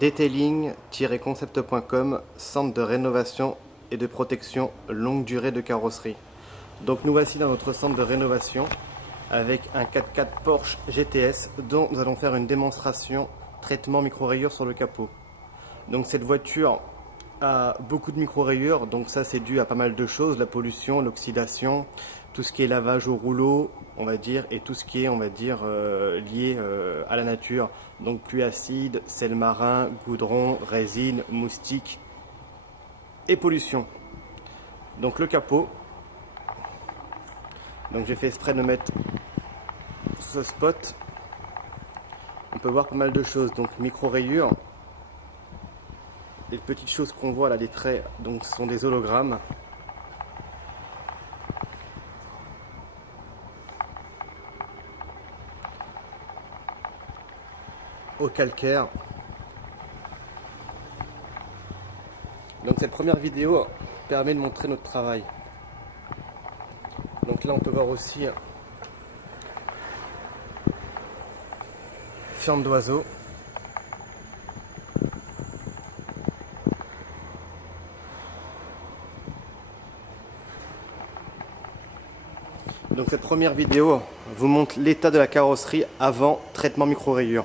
Detailing-concept.com, centre de rénovation et de protection longue durée de carrosserie. Donc nous voici dans notre centre de rénovation avec un 4x4 Porsche GTS dont nous allons faire une démonstration traitement micro-rayures sur le capot. Donc cette voiture a beaucoup de micro-rayures, donc ça c'est dû à pas mal de choses, la pollution, l'oxydation, tout ce qui est lavage au rouleau, on va dire, et tout ce qui est, on va dire, lié à la nature. Donc pluie acide, sel marin, goudron, résine, moustiques et pollution. Donc le capot, donc j'ai fait exprès de mettre ce spot. On peut voir pas mal de choses, donc micro-rayures. Les petites choses qu'on voit là, les traits, donc ce sont des hologrammes. Au calcaire. Donc cette première vidéo permet de montrer notre travail. Donc là on peut voir aussi ferme d'oiseaux. Donc cette première vidéo vous montre l'état de la carrosserie avant traitement micro-rayures.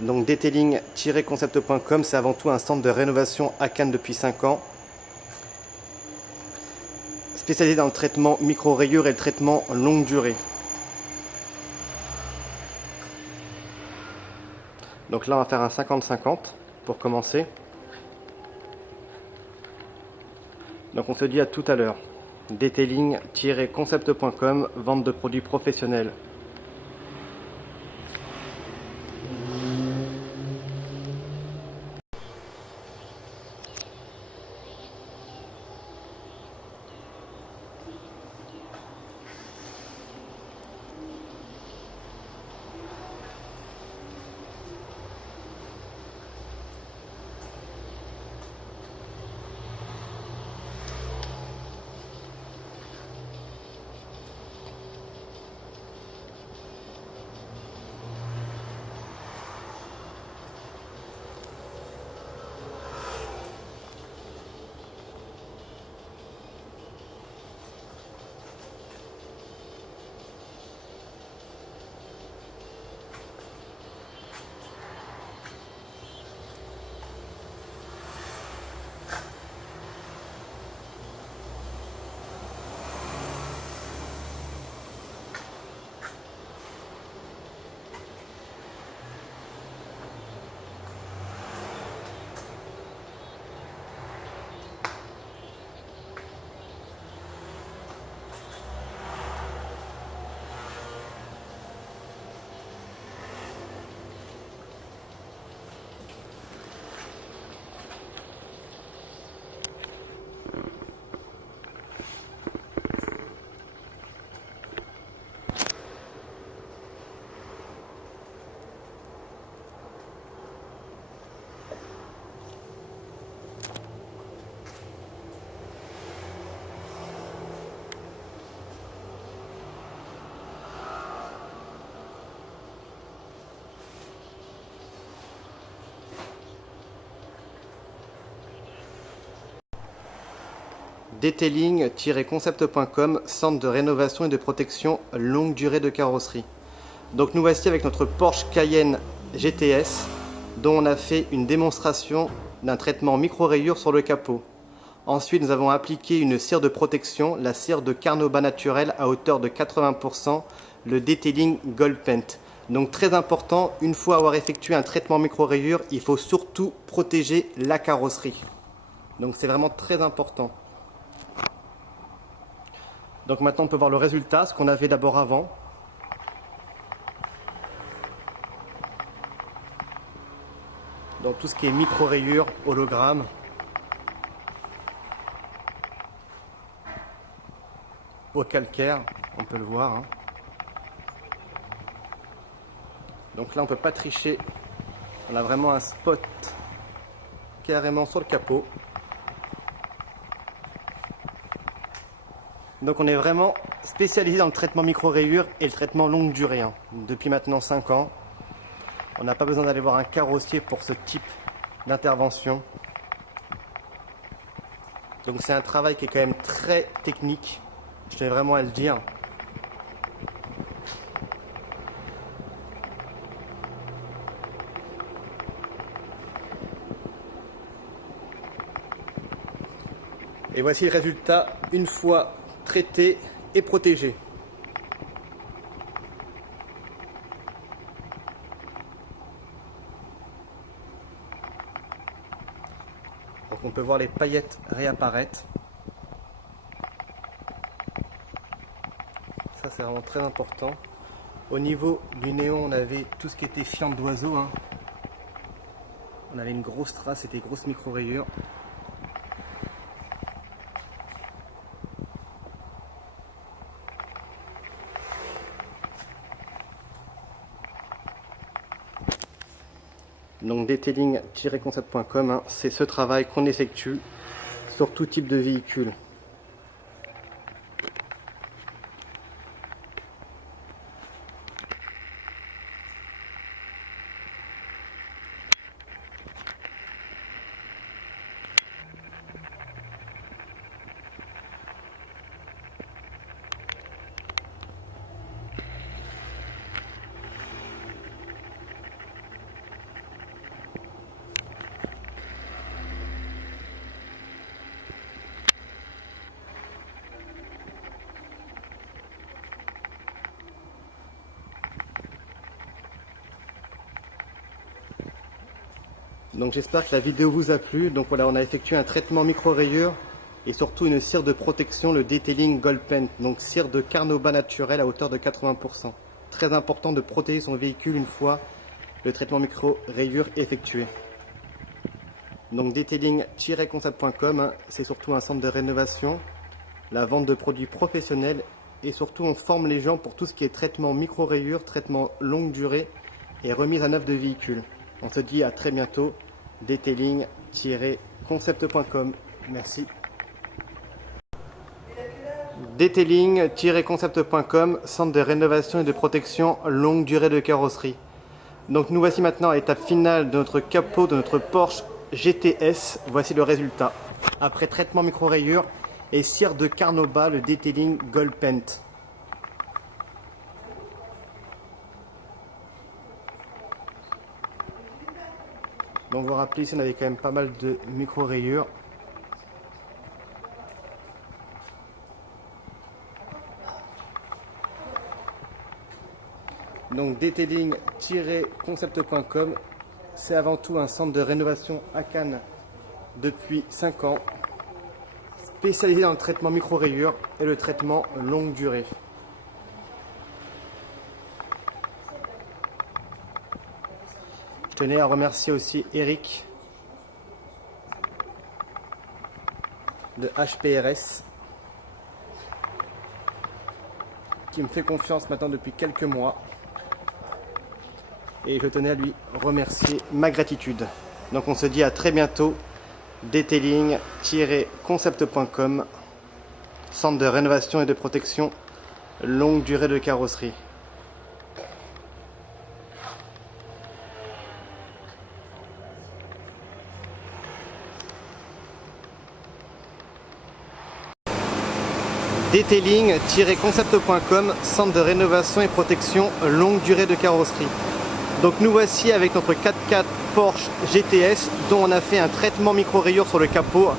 Donc detailing-concept.com, c'est avant tout un centre de rénovation à Cannes depuis 5 ans, spécialisé dans le traitement micro-rayures et le traitement longue durée. Donc là on va faire un 50-50 pour commencer. Donc on se dit à tout à l'heure. Detailing-concept.com, vente de produits professionnels. Detailing-concept.com, centre de rénovation et de protection longue durée de carrosserie. Donc nous voici avec notre Porsche Cayenne GTS dont on a fait une démonstration d'un traitement micro-rayures sur le capot. Ensuite nous avons appliqué une cire de protection, la cire de Carnauba naturelle à hauteur de 80%, le Detailing Gold Paint. Donc très important, une fois avoir effectué un traitement micro-rayures, il faut surtout protéger la carrosserie. Donc c'est vraiment très important. Donc maintenant on peut voir le résultat, ce qu'on avait d'abord avant. Donc tout ce qui est micro-rayures, hologrammes. Au calcaire, on peut le voir. Hein. Donc là on ne peut pas tricher, on a vraiment un spot carrément sur le capot. Donc on est vraiment spécialisé dans le traitement micro-rayures et le traitement longue durée, hein, depuis maintenant 5 ans. On n'a pas besoin d'aller voir un carrossier pour ce type d'intervention. Donc c'est un travail qui est quand même très technique, je tenais vraiment à le dire. Et voici le résultat une fois traité et protégé. Donc on peut voir les paillettes réapparaître. Ça c'est vraiment très important. Au niveau du néon, on avait tout ce qui était fiente d'oiseau. On avait une grosse trace et des grosses micro-rayures. Donc detailing-concept.com, c'est ce travail qu'on effectue sur tout type de véhicule. Donc j'espère que la vidéo vous a plu. Donc voilà, on a effectué un traitement micro-rayures et surtout une cire de protection, le Detailing Gold Paint. Donc cire de carnauba naturel à hauteur de 80%. Très important de protéger son véhicule une fois le traitement micro-rayures effectué. Donc detailing-concept.com, c'est surtout un centre de rénovation, la vente de produits professionnels et surtout on forme les gens pour tout ce qui est traitement micro-rayures, traitement longue durée et remise à neuf de véhicules. On se dit à très bientôt, detailing-concept.com. Merci. Detailing-concept.com, centre de rénovation et de protection longue durée de carrosserie. Donc nous voici maintenant à l'étape finale de notre capot de notre Porsche GTS. Voici le résultat. Après traitement micro-rayures et cire de carnauba, le Detailing Gold Paint. Donc vous vous rappelez, ici on avait quand même pas mal de micro-rayures. Donc detailing-concept.com, c'est avant tout un centre de rénovation à Cannes depuis 5 ans, spécialisé dans le traitement micro-rayures et le traitement longue durée. Je tenais à remercier aussi Eric de HPRS qui me fait confiance maintenant depuis quelques mois et je tenais à lui remercier ma gratitude. Donc on se dit à très bientôt, detailing-concept.com, centre de rénovation et de protection longue durée de carrosserie. Detailing-concept.com, centre de rénovation et protection longue durée de carrosserie. Donc nous voici avec notre 4x4 Porsche GTS dont on a fait un traitement micro-rayures sur le capot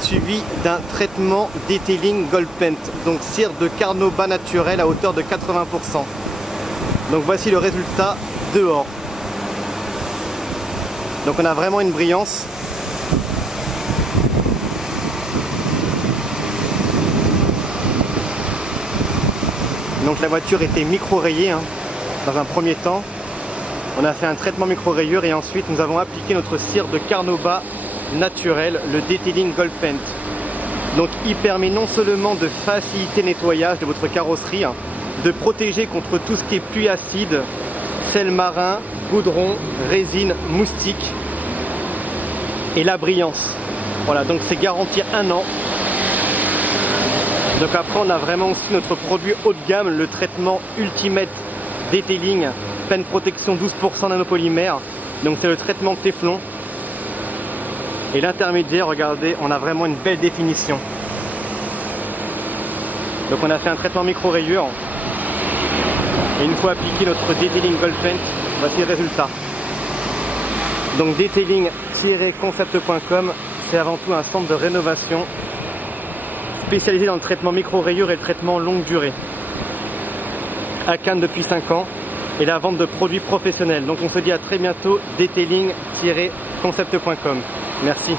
suivi d'un traitement Detailing Gold Paint, donc cire de carnauba naturel à hauteur de 80%. Donc voici le résultat dehors. Donc on a vraiment une brillance. Donc la voiture était micro-rayée dans un premier temps. On a fait un traitement micro-rayures et ensuite nous avons appliqué notre cire de carnauba naturel, le Detailing Gold Paint. Donc il permet non seulement de faciliter le nettoyage de votre carrosserie, de protéger contre tout ce qui est pluie acide, sel marin, goudron, résine, moustique et la brillance. Voilà, donc c'est garanti 1 an. Donc après on a vraiment aussi notre produit haut de gamme, le traitement Ultimate Detailing pleine protection 12% nanopolymère, donc c'est le traitement Téflon. Et l'intermédiaire, regardez, on a vraiment une belle définition. Donc on a fait un traitement micro-rayure. Et une fois appliqué notre Detailing Gold Paint, voici le résultat. Donc detailing-concept.com, c'est avant tout un centre de rénovation spécialisé dans le traitement micro-rayure et le traitement longue durée. À Cannes depuis 5 ans et la vente de produits professionnels. Donc on se dit à très bientôt, detailing-concept.com. Merci.